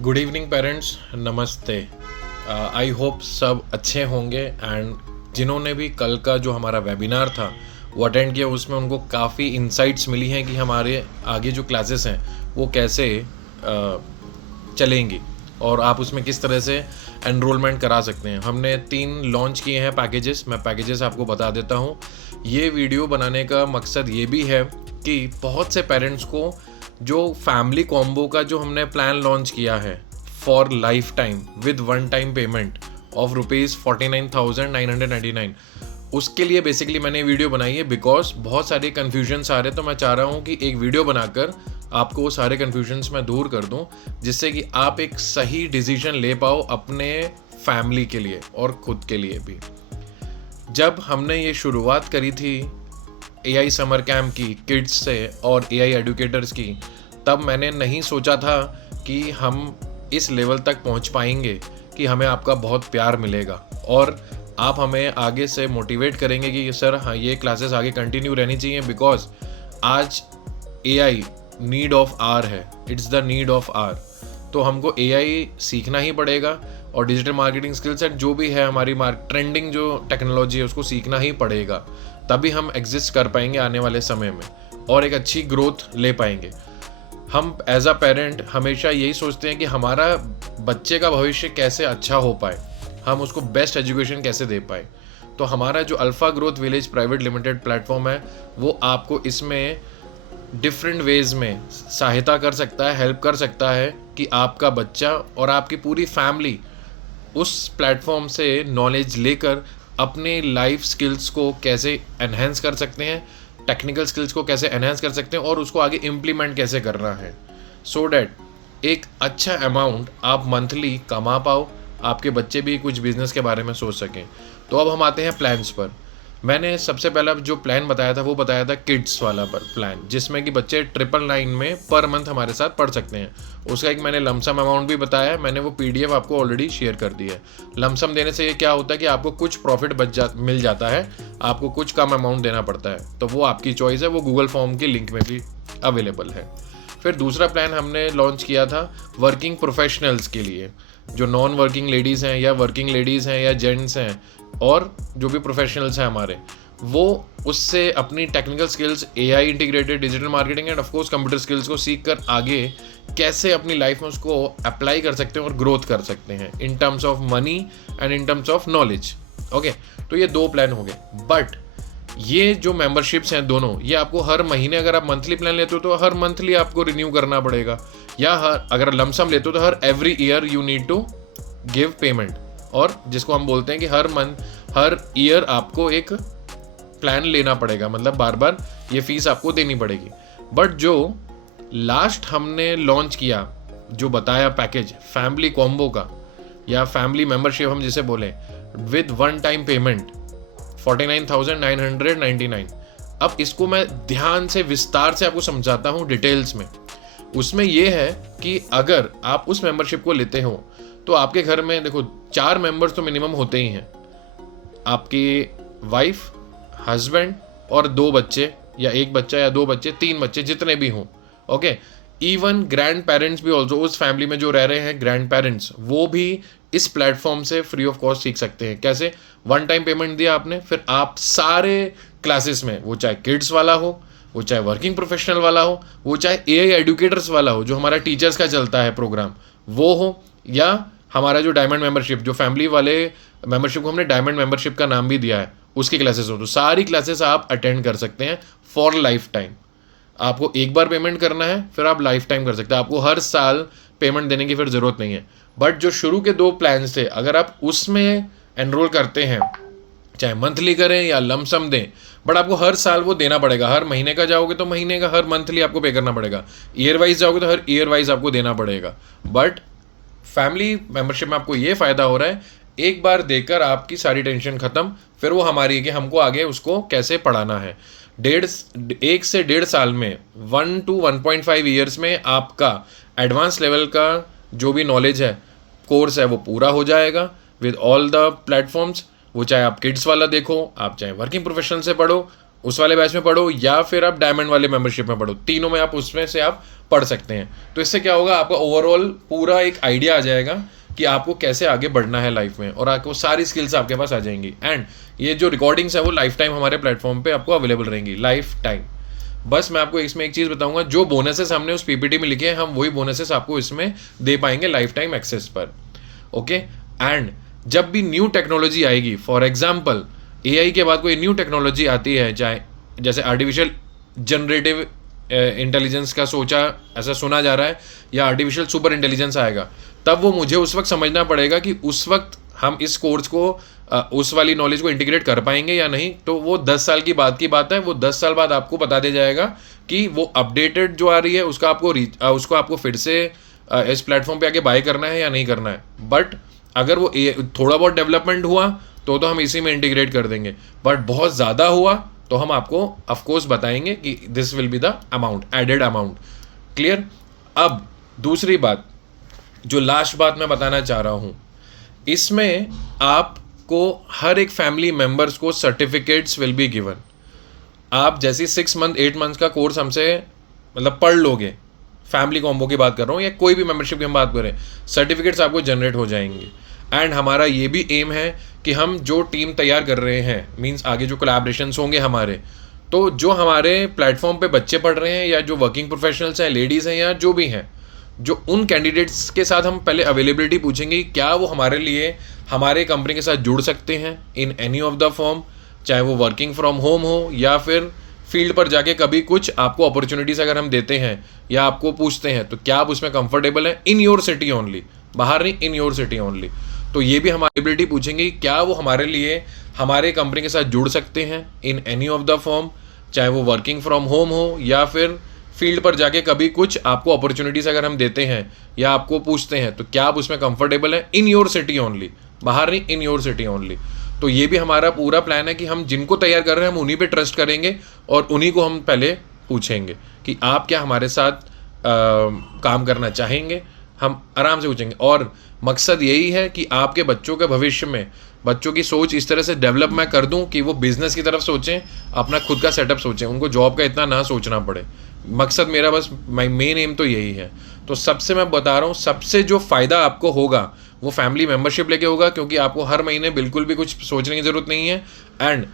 Good evening parents, नमस्ते। I hope सब अच्छे होंगे एंड जिन्होंने भी कल का जो हमारा वेबिनार था वो अटेंड किया, उसमें उनको काफ़ी इंसाइट्स मिली हैं कि हमारे आगे जो क्लासेस हैं वो कैसे चलेंगी और आप उसमें किस तरह से एनरोलमेंट करा सकते हैं। हमने 3 लॉन्च किए हैं पैकेजेस। मैं पैकेजेस आपको बता देता हूँ। ये वीडियो बनाने का मकसद ये भी है कि बहुत से पेरेंट्स को जो फैमिली कॉम्बो का जो हमने प्लान लॉन्च किया है for life time with one time payment of ₹49,999, उसके लिए बेसिकली मैंने वीडियो बनाई है बिकॉज बहुत सारे कन्फ्यूजन्स आ रहे हैं। तो मैं चाह रहा हूँ कि एक वीडियो बनाकर आपको वो सारे कन्फ्यूजन्स मैं दूर कर दूँ, जिससे कि आप एक सही डिसीजन ले पाओ अपने फैमिली के लिए और खुद के लिए भी। जब हमने ये शुरुआत करी थी एआई समर कैम्प की किड्स से और एआई एडुकेटर्स की, तब मैंने नहीं सोचा था कि हम इस लेवल तक पहुंच पाएंगे कि हमें आपका बहुत प्यार मिलेगा और आप हमें आगे से मोटिवेट करेंगे कि सर हाँ, ये क्लासेस आगे कंटिन्यू रहनी चाहिए बिकॉज आज एआई नीड ऑफ आवर है। It's the need of hour. तो हमको एआई सीखना ही पड़ेगा और डिजिटल मार्केटिंग स्किल सेट जो भी है हमारी ट्रेंडिंग जो टेक्नोलॉजी है उसको सीखना ही पड़ेगा, तभी हम एग्जिस्ट कर पाएंगे आने वाले समय में और एक अच्छी ग्रोथ ले पाएंगे। हम एज अ पेरेंट हमेशा यही सोचते हैं कि हमारा बच्चे का भविष्य कैसे अच्छा हो पाए, हम उसको बेस्ट एजुकेशन कैसे दे पाए। तो हमारा जो alpha growth village private limited platform है वो आपको इसमें डिफरेंट वेज में सहायता कर सकता है, हेल्प कर सकता है कि आपका बच्चा और आपकी पूरी फैमिली उस प्लेटफॉर्म से नॉलेज लेकर अपने लाइफ स्किल्स को कैसे एनहेंस कर सकते हैं, टेक्निकल स्किल्स को कैसे एनहेंस कर सकते हैं और उसको आगे इम्प्लीमेंट कैसे करना है, सो डैट एक अच्छा अमाउंट आप मंथली कमा पाओ, आपके बच्चे भी कुछ बिजनेस के बारे में सोच सकें। तो अब हम आते हैं प्लान्स पर। मैंने सबसे पहला जो प्लान बताया था वो बताया था किड्स वाला प्लान, जिसमें कि बच्चे 999 में पर मंथ हमारे साथ पढ़ सकते हैं। उसका एक मैंने लमसम अमाउंट भी बताया है, मैंने वो पीडीएफ आपको ऑलरेडी शेयर कर दी है। लमसम देने से ये क्या होता है कि आपको कुछ प्रॉफिट मिल जाता है, आपको कुछ कम अमाउंट देना पड़ता है, तो वो आपकी चॉइस है। वो गूगल फॉर्म की लिंक में भी अवेलेबल है। फिर दूसरा प्लान हमने लॉन्च किया था वर्किंग प्रोफेशनल्स के लिए, जो नॉन वर्किंग लेडीज़ हैं या वर्किंग लेडीज़ हैं या जेंट्स हैं और जो भी प्रोफेशनल्स हैं हमारे, वो उससे अपनी technical skills, AI integrated digital marketing end of course computer skills को सीख कर आगे कैसे अपनी लाइफ में उसको अप्लाई कर सकते हैं और ग्रोथ कर सकते हैं in terms of money and in terms of knowledge. Okay, तो ये 2 प्लान हो गए। बट ये जो मेंबरशिप्स हैं दोनों, ये आपको हर महीने, अगर आप मंथली प्लान लेते हो तो हर मंथली आपको रिन्यू करना पड़ेगा, या अगर लमसम लेते हो तो हर every year you need to give payment, और जिसको हम बोलते हैं कि हर ईयर आपको एक प्लान लेना पड़ेगा, मतलब बार बार ये फीस आपको देनी पड़ेगी। बट जो लास्ट हमने लॉन्च किया, जो बताया पैकेज फैमिली कॉम्बो का या फैमिली मेंबरशिप हम जिसे बोले, विद वन टाइम पेमेंट 49,999, अब इसको मैं ध्यान से विस्तार से आपको समझाता हूँ डिटेल्स में। उसमें यह है कि अगर आप उस मेंबरशिप को लेते हो तो आपके घर में देखो 4 मेंबर्स तो मिनिमम होते ही हैं, आपकी वाइफ, हस्बैंड और 2 बच्चे, या 1 बच्चा या 2 बच्चे, 3 बच्चे, जितने भी हों। ओके, इवन ग्रैंड पेरेंट्स भी ऑल्सो, उस फैमिली में जो रह रहे हैं ग्रैंड पेरेंट्स, वो भी इस प्लेटफॉर्म से फ्री ऑफ कॉस्ट सीख सकते हैं। कैसे? वन टाइम पेमेंट दिया आपने, फिर आप सारे क्लासेस में, वो चाहे किड्स वाला हो, वो चाहे वर्किंग प्रोफेशनल वाला हो, वो चाहे एआई एडुकेटर्स वाला हो जो हमारा टीचर्स का चलता है प्रोग्राम, वो हो, या हमारा जो डायमंड मेंबरशिप, जो फैमिली वाले मेंबरशिप को हमने डायमंड मेंबरशिप का नाम भी दिया है, उसकी क्लासेस हो, तो सारी क्लासेस आप अटेंड कर सकते हैं फॉर लाइफ टाइम। आपको एक बार पेमेंट करना है, फिर आप लाइफ टाइम कर सकते हैं, आपको हर साल पेमेंट देने की फिर ज़रूरत नहीं है। बट जो शुरू के 2 प्लान्स थे, अगर आप उसमें एनरोल करते हैं, चाहे मंथली करें या लमसम दें, बट आपको हर साल वो देना पड़ेगा। हर महीने का जाओगे तो महीने का, हर मंथली आपको पे करना पड़ेगा। ईयर वाइज जाओगे तो हर ईयर वाइज आपको देना पड़ेगा। बट फैमिली मेंबरशिप में आपको ये फ़ायदा हो रहा है, एक बार देकर आपकी सारी टेंशन ख़त्म, फिर वो हमारी है कि हमको आगे उसको कैसे पढ़ाना है। 1 से 1.5 साल में, 1 to 1.5 ईयर्स में आपका एडवांस लेवल का जो भी नॉलेज है, कोर्स है, वो पूरा हो जाएगा विद ऑल द प्लेटफॉर्म्स। वो चाहे आप किड्स वाला देखो, आप चाहे वर्किंग प्रोफेशनल से पढ़ो, उस वाले बैच में पढ़ो, या फिर आप डायमंड वाले मेंबरशिप में पढ़ो, तीनों में आप उसमें से आप पढ़ सकते हैं। तो इससे क्या होगा, आपका ओवरऑल पूरा एक आइडिया आ जाएगा कि आपको कैसे आगे बढ़ना है लाइफ में, और आपको सारी स्किल्स आपके पास आ जाएंगी। एंड ये जो रिकॉर्डिंग्स है वो लाइफ टाइम हमारे प्लेटफॉर्म पे आपको अवेलेबल रहेंगी, लाइफ टाइम। बस मैं आपको इसमें एक चीज़ बताऊंगा, जो बोनसेस हमने उस पीपीटी में लिखे हैं, हम वही बोनसेस आपको इसमें दे पाएंगे लाइफ टाइम एक्सेस पर। ओके। एंड जब भी न्यू टेक्नोलॉजी आएगी, फॉर एग्जाम्पल एआई के बाद कोई न्यू टेक्नोलॉजी आती है, चाहे जैसे आर्टिफिशियल जनरेटिव इंटेलिजेंस का ऐसा सुना जा रहा है, या आर्टिफिशियल सुपर इंटेलिजेंस आएगा, तब वो मुझे उस वक्त समझना पड़ेगा कि उस वक्त हम इस कोर्स को उस वाली नॉलेज को इंटीग्रेट कर पाएंगे या नहीं। तो वो 10 साल की बात है, वो 10 साल बाद आपको बता दिया जाएगा कि वो अपडेटेड जो आ रही है उसका उसको आपको फिर से इस प्लेटफॉर्म पे आके बाय करना है या नहीं करना है। बट अगर वो थोड़ा बहुत डेवलपमेंट हुआ तो हम इसी में इंटीग्रेट कर देंगे, बट बहुत ज़्यादा हुआ तो हम आपको ऑफकोर्स बताएंगे कि this will be the amount, added amount. Clear. अब दूसरी बात, जो लास्ट बात मैं बताना चाह रहा हूँ, इसमें आपको हर एक फैमिली मेंबर्स को सर्टिफिकेट्स विल बी गिवन। आप जैसे 6 मंथ 8 मंथ्स का कोर्स हमसे मतलब पढ़ लोगे, फैमिली कॉम्बो की बात कर रहा हूँ या कोई भी मेंबरशिप की हम बात करें, सर्टिफिकेट्स आपको जनरेट हो जाएंगे। एंड हमारा ये भी एम है कि हम जो टीम तैयार कर रहे हैं, मींस आगे जो कोलैबोरेशंस होंगे हमारे, तो जो हमारे प्लेटफॉर्म पे बच्चे पढ़ रहे हैं या जो वर्किंग प्रोफेशनल्स हैं, लेडीज़ हैं या जो भी हैं, जो उन कैंडिडेट्स के साथ हम पहले अवेलेबिलिटी पूछेंगे, क्या वो हमारे लिए हमारे कंपनी के साथ जुड़ सकते हैं in any of the form, चाहे वो वर्किंग फ्रॉम होम हो या फिर फील्ड पर जाके कभी कुछ आपको अपॉर्चुनिटीज़ अगर हम देते हैं या आपको पूछते हैं, तो क्या आप उसमें कंफर्टेबल हैं, इन योर सिटी ओनली, बाहर नहीं, इन योर सिटी ओनली। तो ये भी हम अवेलेबिलिटी पूछेंगे, क्या वो हमारे लिए हमारे कंपनी के साथ जुड़ सकते हैं in any of the form, चाहे वो वर्किंग फ्रॉम होम हो या फिर फील्ड पर जाके कभी कुछ आपको अपॉर्चुनिटीज़ अगर हम देते हैं या आपको पूछते हैं, तो क्या आप उसमें कंफर्टेबल हैं, इन योर सिटी ओनली, बाहर नहीं, इन योर सिटी ओनली। तो ये भी हमारा पूरा प्लान है कि हम जिनको तैयार कर रहे हैं हम उन्हीं पे ट्रस्ट करेंगे और उन्हीं को हम पहले पूछेंगे कि आप क्या हमारे साथ काम करना चाहेंगे, हम आराम से पूछेंगे। और मकसद यही है कि आपके बच्चों के भविष्य में बच्चों की सोच इस तरह से डेवलप मैं कर दूं कि वो बिजनेस की तरफ सोचें, अपना खुद का सेटअप सोचें, उनको जॉब का इतना ना सोचना पड़े। मकसद मेरा बस मेन एम तो यही है। तो सबसे मैं बता रहा हूँ, सबसे जो फ़ायदा आपको होगा वो फैमिली मेंबरशिप लेके होगा, क्योंकि आपको हर महीने बिल्कुल भी कुछ सोचने की ज़रूरत नहीं है एंड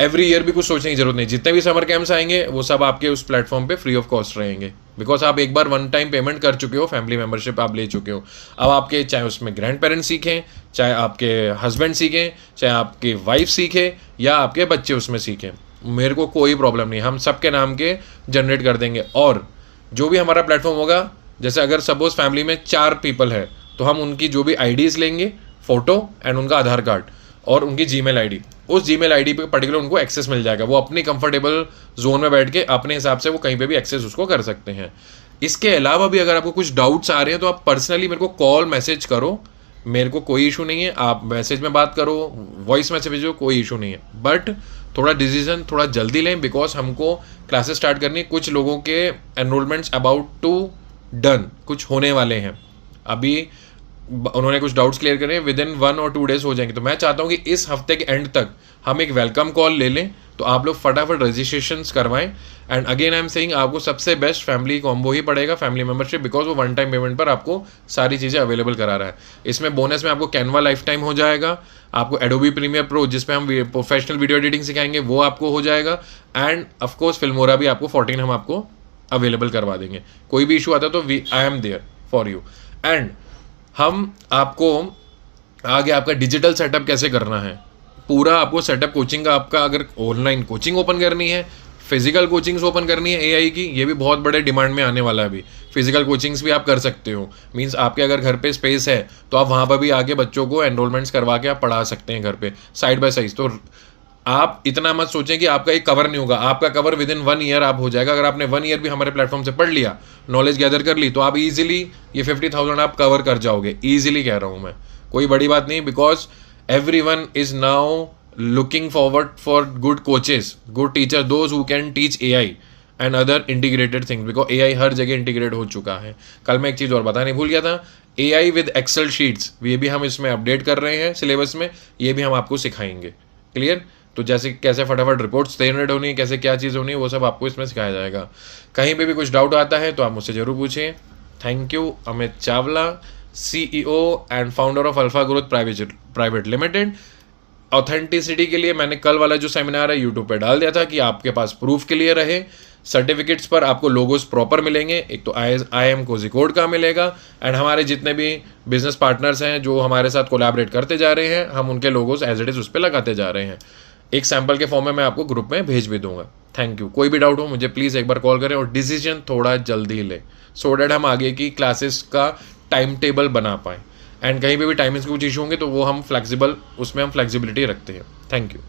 एवरी ईयर भी कुछ सोचने की ज़रूरत नहीं। जितने भी समर कैंप्स आएंगे वो सब आपके उस प्लेटफॉर्म पे फ्री ऑफ कॉस्ट रहेंगे, बिकॉज आप एक बार वन टाइम पेमेंट कर चुके हो, फैमिली मेंबरशिप आप ले चुके हो। अब आपके चाहे उसमें ग्रैंड पेरेंट्स सीखें, चाहे आपके हस्बैंड सीखें, चाहे आपके वाइफ सीखे या आपके बच्चे उसमें सीखें, मेरे को कोई प्रॉब्लम नहीं, हम सबके नाम के जनरेट कर देंगे। और जो भी हमारा प्लेटफॉर्म होगा, जैसे अगर सपोज फैमिली में 4 पीपल है तो हम उनकी जो भी आईडीज़ लेंगे, फ़ोटो एंड उनका आधार कार्ड और उनकी जीमेल आईडी, उस जीमेल आईडी पे पर्टिकुलर उनको एक्सेस मिल जाएगा। वो अपनी कंफर्टेबल जोन में बैठ के अपने हिसाब से वो कहीं पे भी एक्सेस उसको कर सकते हैं। इसके अलावा भी अगर आपको कुछ डाउट्स आ रहे हैं तो आप पर्सनली मेरे को कॉल मैसेज करो, मेरे को कोई इशू नहीं है। आप मैसेज में बात करो, वॉइस मैसेज भेजो, कोई इशू नहीं है। बट थोड़ा डिसीजन थोड़ा जल्दी लें, बिकॉज हमको क्लासेस स्टार्ट करनी है। कुछ लोगों के एनरोलमेंट्स अबाउट टू डन, कुछ होने वाले हैं, अभी उन्होंने कुछ डाउट्स क्लियर करे, विद इन 1 और 2 डेज हो जाएंगे। तो मैं चाहता हूँ कि इस हफ्ते के एंड तक हम एक वेलकम कॉल ले लें, तो आप लोग फटाफट रजिस्ट्रेशंस करवाएं। And again I am saying, आपको सबसे बेस्ट फैमिली कॉम्बो ही पड़ेगा, फैमिली मेंबरशिप, बिकॉज वो वन टाइम पेमेंट पर आपको सारी चीज़ें अवेलेबल करा रहा है। इसमें बोनस में आपको कैनवा लाइफ टाइम हो जाएगा, आपको एडोबी प्रीमियर प्रो जिसपे हम प्रोफेशनल वीडियो एडिटिंग सिखाएंगे वो आपको हो जाएगा, एंड ऑफकोर्स फिल्मोरा भी आपको 14 हम आपको अवेलेबल करवा देंगे। कोई भी इशू आता है तो I am there for you. And हम आपको आगे आपका डिजिटल सेटअप कैसे करना है, पूरा आपको सेटअप कोचिंग का, आपका अगर ऑनलाइन कोचिंग ओपन करनी है, फिजिकल कोचिंग्स ओपन करनी है एआई की, ये भी बहुत बड़े डिमांड में आने वाला है अभी। फिजिकल कोचिंग्स भी आप कर सकते हो, मींस आपके अगर घर पे स्पेस है तो आप वहाँ पर भी आके बच्चों को एनरोलमेंट्स करवा के आप पढ़ा सकते हैं घर पे साइड बाय साइड। तो आप इतना मत सोचें कि आपका एक कवर नहीं होगा, आपका कवर विद इन 1 ईयर आप हो जाएगा। अगर आपने 1 ईयर भी हमारे प्लेटफॉर्म से पढ़ लिया, नॉलेज गैदर कर ली, तो आप इजीली ये 50,000 आप कवर कर जाओगे, इजीली कह रहा हूँ मैं, कोई बड़ी बात नहीं। Because everyone is now looking forward for good coaches, good teacher, those who can teach AI and other integrated things, because AI हर जगह इंटीग्रेट हो चुका है। कल मैं एक चीज़ और बताने भूल गया था, एआई विद एक्सेल शीट्स, ये भी हम इसमें अपडेट कर रहे हैं सिलेबस में, ये भी हम आपको सिखाएंगे। क्लियर। तो जैसे कैसे फटाफट रिपोर्ट्स जनरेट होनी है, कैसे क्या चीज़ होनी है, वो सब आपको इसमें सिखाया जाएगा। कहीं पे भी कुछ डाउट आता है तो आप मुझसे ज़रूर पूछें। Thank you. Amit Chawla, CEO and founder of alpha growth private limited. Authenticity के लिए मैंने कल वाला जो सेमिनार है यूट्यूब पे डाल दिया था कि आपके पास प्रूफ के लिए रहे। सर्टिफिकेट्स पर आपको लोगोस प्रॉपर मिलेंगे, एक तो IIM कोझिकोड का मिलेगा, एंड हमारे जितने भी बिजनेस पार्टनर्स हैं जो हमारे साथ कोलैबोरेट करते जा रहे हैं, हम उनके लोगोस एज इट इज़ उस पर लगाते जा रहे हैं। एक सैम्पल के फॉर्म में मैं आपको ग्रुप में भेज भी दूंगा। Thank you. कोई भी डाउट हो मुझे प्लीज़ एक बार कॉल करें और डिसीजन थोड़ा जल्दी लें, सो डैट हम आगे की क्लासेस का टाइम टेबल बना पाएँ। एंड कहीं पे भी टाइमिंग्स के कुछ इशू होंगे तो वो हम फ्लेक्सिबल, उसमें हम फ्लेक्सिबिलिटी रखते हैं। Thank you.